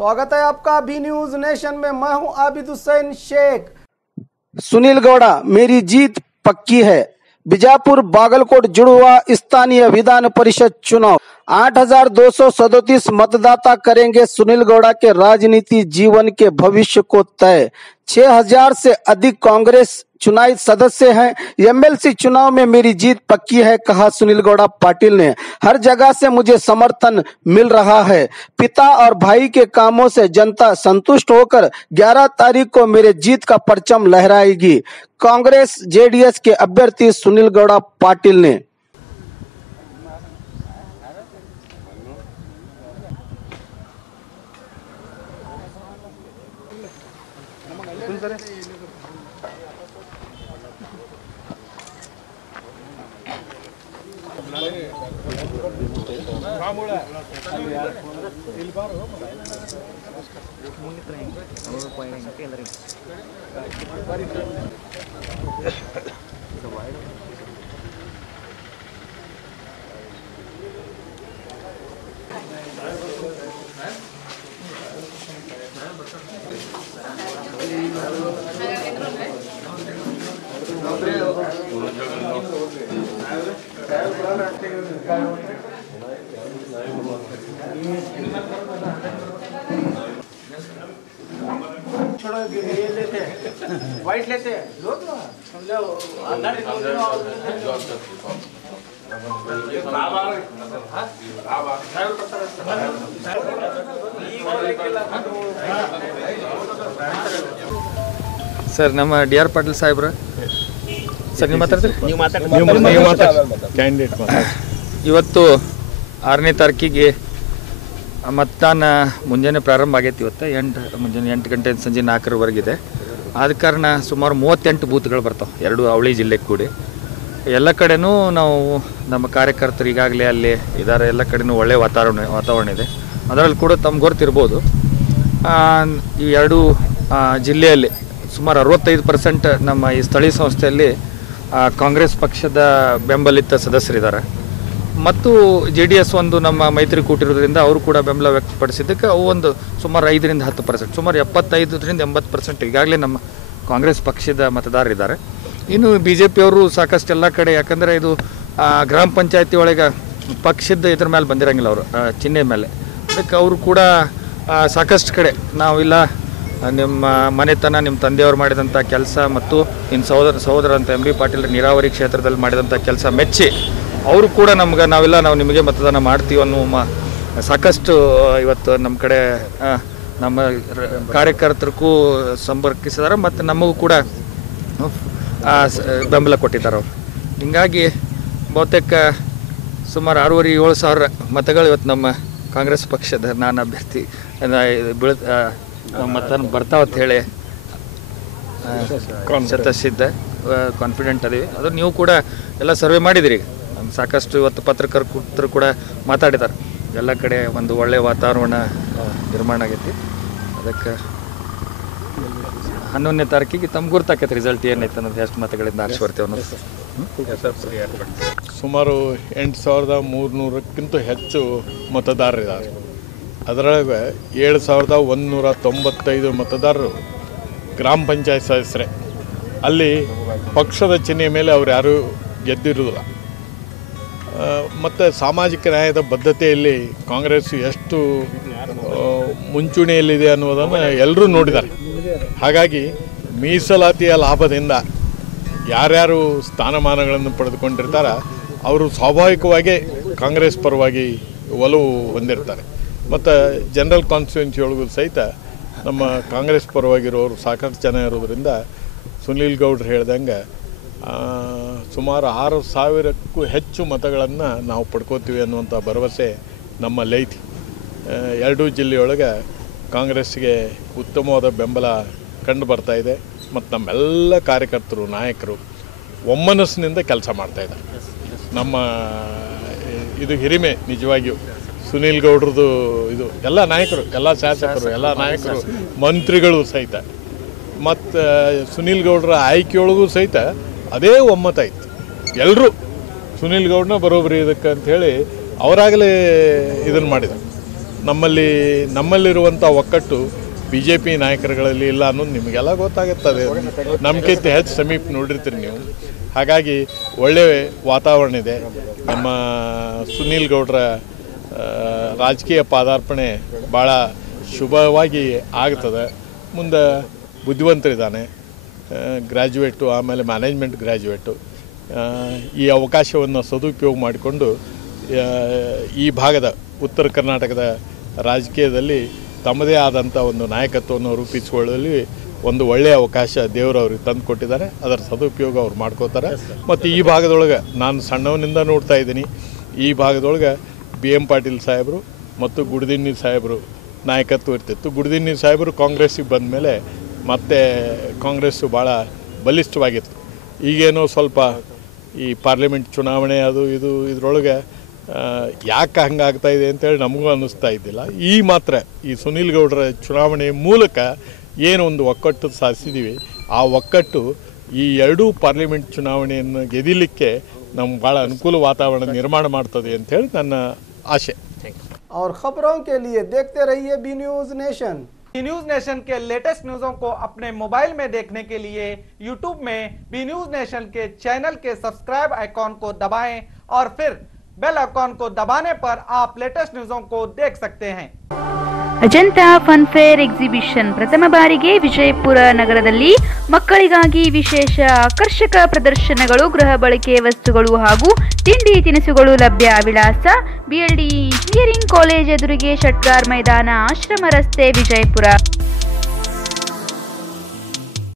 स्वागत है आपका बी न्यूज नेशन में। मैं हूं आबिद हुसैन शेख। सुनील गौड़ा, मेरी जीत पक्की है। बीजापुर बागलकोट जुड़वा स्थानीय विधान परिषद चुनाव 8,237 मतदाता करेंगे सुनील गौड़ा के राजनीति जीवन के भविष्य को तय। 6,000 से अधिक कांग्रेस चुनावी सदस्य हैं। एमएलसी चुनाव में मेरी जीत पक्की है, कहा सुनील गौड़ा पाटिल ने। हर जगह से मुझे समर्थन मिल रहा है। पिता और भाई के कामों से जनता संतुष्ट होकर 11 तारीख को मेरे जीत का परचम लहराएगी, कांग्रेस जेडीएस के अभ्यर्थी सुनील गौड़ा पाटिल ने। वाइट लेते हैं लोग सर ನಮ್ಮ ಡಿ.ಆರ್. ಪಾಟೀಲ್ ಸಾಹೇಬ್ರ ಸರ್ ನೀವು ಮಾತಾಡ್ತೀರಿ ಕ್ಯಾಂಡಿಡೇಟ್ ಇವತ್ತು 6ನೇ ತಾರೀಕಿಗೆ ಮತದಾನ ಮುಂಜಾನೆ ಪ್ರಾರಂಭ ಆಗೈತಿ। ಇವತ್ತು ಮುಂಜಾನೆ 8 ಗಂಟೆ ಸಂಜೆ 4ರವರೆಗಿದೆ। ಆದ ಕಾರಣ ಸುಮಾರು 38 ಬೂತ್ಗಳು ಬರ್ತಾವೆ, 2 ಅವಳಿ ಜಿಲ್ಲೆಗೆ ಕೂಡಿ। ಎಲ್ಲ ಕಡೆನೂ ನಾವು ನಮ್ಮ ಕಾರ್ಯಕರ್ತರು ಈಗಾಗಲೇ ಅಲ್ಲಿ ಇದ್ದಾರೆ, ಎಲ್ಲ ಕಡೆನೂ ಒಳ್ಳೆಯ ವಾತಾವರಣ ಇದೆ। ಅದರಲ್ಲಿ ಕೂಡ ತಮ್ಗೆ ಗೊತ್ತಿರ್ಬೋದು, ಈ 2 ಜಿಲ್ಲೆಯಲ್ಲಿ ಸುಮಾರು 65% ನಮ್ಮ ಈ ಸ್ಥಳೀಯ ಸಂಸ್ಥೆಯಲ್ಲಿ ಕಾಂಗ್ರೆಸ್ ಪಕ್ಷದ ಬೆಂಬಲಿತ ಸದಸ್ಯರಿದ್ದಾರೆ ಮತ್ತು JDS ಒಂದು ನಮ್ಮ ಮೈತ್ರಿಕೂಟ ಇರೋದ್ರಿಂದ ಅವರು ಕೂಡ ಬೆಂಬಲ ವ್ಯಕ್ತಪಡಿಸಿದ್ದಕ್ಕೆ ಅವು ಒಂದು ಸುಮಾರು 5ರಿಂದ 10%, ಸುಮಾರು 75ರಿಂದ 80% ಈಗಾಗಲೇ ನಮ್ಮ ಕಾಂಗ್ರೆಸ್ ಪಕ್ಷದ ಮತದಾರರಿದ್ದಾರೆ। ಇನ್ನು BJP ಅವರು ಸಾಕಷ್ಟು ಎಲ್ಲ ಕಡೆ, ಯಾಕಂದರೆ ಇದು ಗ್ರಾಮ ಪಂಚಾಯತಿ ಒಳಗೆ ಪಕ್ಷದ ಇದ್ರ ಮೇಲೆ ಬಂದಿರಂಗಿಲ್ಲ, ಅವರು ಚಿಹ್ನೆ ಮೇಲೆ, ಅದಕ್ಕೆ ಅವರು ಕೂಡ ಸಾಕಷ್ಟು ಕಡೆ ನಾವಿಲ್ಲ ನಿಮ್ಮ ಮನೆತನ, ನಿಮ್ಮ ತಂದೆಯವರು ಮಾಡಿದಂಥ ಕೆಲಸ ಮತ್ತು ನಿಮ್ಮ ಸಹೋದರ ಅಂತ MB ಪಾಟೀಲ್ ನೀರಾವರಿ ಕ್ಷೇತ್ರದಲ್ಲಿ ಮಾಡಿದಂಥ ಕೆಲಸ ಮೆಚ್ಚಿ ಅವರು ಕೂಡ ನಾವು ನಿಮಗೆ ಮತದಾನ ಮಾಡ್ತೀವಿ ಅನ್ನೋ ಸಾಕಷ್ಟು ಇವತ್ತು ನಮ್ಮ ಕಡೆ ನಮ್ಮ ಕಾರ್ಯಕರ್ತರಿಗೂ ಸಂಪರ್ಕಿಸಿದ್ದಾರೆ ಮತ್ತು ನಮಗೂ ಕೂಡ ಬೆಂಬಲ ಕೊಟ್ಟಿದ್ದಾರೆ ಅವರು। ಹೀಗಾಗಿ ಬಹುತೇಕ ಸುಮಾರು 6,500-7 ಸಾವಿರ ಮತಗಳು ಇವತ್ತು ನಮ್ಮ ಕಾಂಗ್ರೆಸ್ ಪಕ್ಷದ ನಾನು ಅಭ್ಯರ್ಥಿ ಮತದಾನ ಬರ್ತಾವತ್ತು ಹೇಳಿ ಶತಸಿದ್ಧ ಕಾನ್ಫಿಡೆಂಟ್ ಅದೀವಿ। ಅದು ನೀವು ಕೂಡ ಎಲ್ಲ ಸರ್ವೆ ಮಾಡಿದಿರಿ, ಸಾಕಷ್ಟು ಇವತ್ತು ಪತ್ರಕರ್ತರು ಕೂಡ ಮಾತಾಡಿದ್ದಾರೆ, ಎಲ್ಲ ಕಡೆ ಒಂದು ಒಳ್ಳೆಯ ವಾತಾವರಣ ನಿರ್ಮಾಣ ಆಗೈತಿ। ಅದಕ್ಕೆ 11ನೇ ತಾರೀಕಿಗೆ ತಮ್ಗೆ ಗುರ್ತಾಕೈತೆ ರಿಸಲ್ಟ್ ಏನೈತೆ ಅನ್ನೋದು, ಎಷ್ಟು ಮತಗಳಿಂದ ಆರಿಸಿ ಬರ್ತೇವೆ ಅನ್ನೋದು। ಸುಮಾರು 8,300ಕ್ಕಿಂತ ಹೆಚ್ಚು ಮತದಾರರಿದ್ದಾರೆ। ಅದರೊಳಗೆ 7,195 ಮತದಾರರು ಗ್ರಾಮ ಪಂಚಾಯತ್ ಸದಸ್ಯರೇ। ಅಲ್ಲಿ ಪಕ್ಷದ ಚಿಹ್ನೆ ಮೇಲೆ ಅವ್ರು ಯಾರೂ ಗೆದ್ದಿರುವುದಿಲ್ಲ। ಮತ್ತು ಸಾಮಾಜಿಕ ನ್ಯಾಯದ ಬದ್ಧತೆಯಲ್ಲಿ ಕಾಂಗ್ರೆಸ್ ಎಷ್ಟು ಮುಂಚೂಣಿಯಲ್ಲಿದೆ ಅನ್ನೋದನ್ನು ಎಲ್ಲರೂ ನೋಡಿದ್ದಾರೆ। ಹಾಗಾಗಿ ಮೀಸಲಾತಿಯ ಲಾಭದಿಂದ ಯಾರ್ಯಾರು ಸ್ಥಾನಮಾನಗಳನ್ನು ಪಡೆದುಕೊಂಡಿರ್ತಾರೆ ಅವರು ಸ್ವಾಭಾವಿಕವಾಗಿ ಕಾಂಗ್ರೆಸ್ ಪರವಾಗಿ ಒಲವು ಹೊಂದಿರ್ತಾರೆ। ಮತ್ತು ಜನರಲ್ ಕಾನ್ಸ್ಟಿಟ್ಯೂನ್ಸಿ ಒಳಗೂ ಸಹಿತ ನಮ್ಮ ಕಾಂಗ್ರೆಸ್ ಪರವಾಗಿರೋರು ಸಾಕಷ್ಟು ಜನ ಇರೋದ್ರಿಂದ ಸುನೀಲ್ ಗೌಡ್ರು ಹೇಳ್ದಂಗೆ ಸುಮಾರು 6,000ಕ್ಕೂ ಹೆಚ್ಚು ಮತಗಳನ್ನು ನಾವು ಪಡ್ಕೋತೀವಿ ಅನ್ನುವಂಥ ಭರವಸೆ ನಮ್ಮಲ್ಲೈತಿ। 2 ಜಿಲ್ಲೆಯೊಳಗೆ ಕಾಂಗ್ರೆಸ್ಗೆ ಉತ್ತಮವಾದ ಬೆಂಬಲ ಕಂಡು ಬರ್ತಾ ಇದೆ ಮತ್ತು ನಮ್ಮೆಲ್ಲ ಕಾರ್ಯಕರ್ತರು, ನಾಯಕರು ಒಮ್ಮನಸ್ಸಿನಿಂದ ಕೆಲಸ ಮಾಡ್ತಾಯಿದ್ದಾರೆ। ನಮ್ಮ ಇದು ಹಿರಿಮೆ ನಿಜವಾಗಿಯೂ ಸುನೀಲ್ ಗೌಡ್ರದ್ದು ಇದು ಎಲ್ಲ ನಾಯಕರು, ಎಲ್ಲ ಶಾಸಕರು, ಎಲ್ಲ ನಾಯಕರು, ಮಂತ್ರಿಗಳು ಸಹಿತ ಮತ್ತು ಸುನೀಲ್ ಗೌಡ್ರ ಆಯ್ಕೆಯೊಳಗೂ ಸಹಿತ ಅದೇ ಒಮ್ಮತ ಇತ್ತು। ಎಲ್ಲರೂ ಸುನೀಲ್ ಗೌಡ್ನ ಬರೋಬ್ಬರಿ ಇದಕ್ಕೆ ಅಂಥೇಳಿ ಅವರಾಗಲೇ ಇದನ್ನು ಮಾಡಿದರು। ನಮ್ಮಲ್ಲಿರುವಂಥ ಒಕ್ಕಟ್ಟು ಬಿ ಜೆ ಪಿ ನಾಯಕರುಗಳಲ್ಲಿ ಇಲ್ಲ ಅನ್ನೋದು ನಿಮಗೆಲ್ಲ ಗೊತ್ತಾಗುತ್ತದೆ. ನಮ್ಗಿಂತ ಹೆಚ್ಚು ಸಮೀಪ ನೋಡಿರ್ತೀರಿ ನೀವು. ಹಾಗಾಗಿ ಒಳ್ಳೆಯ ವಾತಾವರಣ ಇದೆ. ನಮ್ಮ ಸುನೀಲ್ ಗೌಡ್ರ ರಾಜಕೀಯ ಪಾದಾರ್ಪಣೆ ಭಾಳ ಶುಭವಾಗಿ ಆಗ್ತದೆ. ಮುಂದೆ ಬುದ್ಧಿವಂತರಿದ್ದಾನೆ, ಗ್ರ್ಯಾಜುಯೇಟು, ಆಮೇಲೆ ಮ್ಯಾನೇಜ್ಮೆಂಟ್ ಗ್ರ್ಯಾಜುಯೇಟು. ಈ ಅವಕಾಶವನ್ನು ಸದುಪಯೋಗ ಮಾಡಿಕೊಂಡು ಈ ಭಾಗದ ಉತ್ತರ ಕರ್ನಾಟಕದ ರಾಜಕೀಯದಲ್ಲಿ ತಮ್ಮದೇ ಆದಂಥ ಒಂದು ನಾಯಕತ್ವವನ್ನು ರೂಪಿಸಿಕೊಳ್ಳಲು ಒಂದು ಒಳ್ಳೆಯ ಅವಕಾಶ ದೇವರು ಅವ್ರಿಗೆ ತಂದು ಕೊಟ್ಟಿದ್ದಾರೆ. ಅದರ ಸದುಪಯೋಗ ಅವ್ರು ಮಾಡ್ಕೋತಾರೆ. ಮತ್ತು ಈ ಭಾಗದೊಳಗೆ ನಾನು ಸಣ್ಣವನಿಂದ ನೋಡ್ತಾ ಇದ್ದೀನಿ, ಈ ಭಾಗದೊಳಗೆ ಬಿ ಎಂ ಪಾಟೀಲ್ ಸಾಹೇಬರು ಮತ್ತು ಗುಡದಿನ್ನಿ ಸಾಹೇಬರು ನಾಯಕತ್ವ ಇರ್ತಿತ್ತು. ಗುಡದಿನ್ನಿ ಸಾಹೇಬರು ಕಾಂಗ್ರೆಸ್ಸಿಗೆ ಬಂದ ಮೇಲೆ ಮತ್ತೆ ಕಾಂಗ್ರೆಸ್ಸು ಭಾಳ ಬಲಿಷ್ಠವಾಗಿತ್ತು. ಈಗೇನೋ ಸ್ವಲ್ಪ ಈ ಪಾರ್ಲಿಮೆಂಟ್ ಚುನಾವಣೆ ಅದು ಇದು ಇದರೊಳಗೆ ಯಾಕೆ ಹಂಗಾಗ್ತಾ ಇದೆ ಅಂತೇಳಿ ನಮಗೂ ಅನ್ನಿಸ್ತಾ ಇದ್ದಿಲ್ಲ. ಈ ಮಾತ್ರ ಈ ಸುನೀಲ್ ಗೌಡರ ಚುನಾವಣೆ ಮೂಲಕ ಏನು ಒಂದು ಒಕ್ಕಟ್ಟು ಸಾಧಿಸಿದ್ದೀವಿ, ಆ ಒಕ್ಕಟ್ಟು ಈ ಎರಡೂ ಪಾರ್ಲಿಮೆಂಟ್ ಚುನಾವಣೆಯನ್ನು ಗೆದಿಲಿಕ್ಕೆ ನಮ್ಗೆ ಭಾಳ ಅನುಕೂಲ ವಾತಾವರಣ ನಿರ್ಮಾಣ ಮಾಡ್ತದೆ ಅಂತೇಳಿ ನನ್ನ आशय। और खबरों के लिए देखते रहिए B news nation. B news nation के लेटेस्ट न्यूज़ों को अपने मोबाइल में देखने के लिए यूट्यूब में बी न्यूज नेशन के चैनल के सब्सक्राइब आइकॉन को दबाएं और फिर बेल आइकॉन को दबाने पर आप लेटेस्ट न्यूज़ों को देख सकते हैं। ಅಜಂತಾ ಫನ್ ಫೇರ್ ಎಕ್ಸಿಬಿಷನ್ ಪ್ರಥಮ ಬಾರಿಗೆ ವಿಜಯಪುರ ನಗರದಲ್ಲಿ ಮಕ್ಕಳಿಗಾಗಿ ವಿಶೇಷ ಆಕರ್ಷಕ ಪ್ರದರ್ಶನಗಳು, ಗೃಹ ಬಳಕೆ ವಸ್ತುಗಳು ಹಾಗೂ ತಿಂಡಿ ತಿನಿಸುಗಳು ಲಭ್ಯ. ವಿಳಾಸ BLD ಇಂಜಿನಿಯರಿಂಗ್ ಕಾಲೇಜ್ ಎದುರಿಗೆ, ಶಟ್ಗಾರ್ ಮೈದಾನ, ಆಶ್ರಮ ರಸ್ತೆ, ವಿಜಯಪುರ.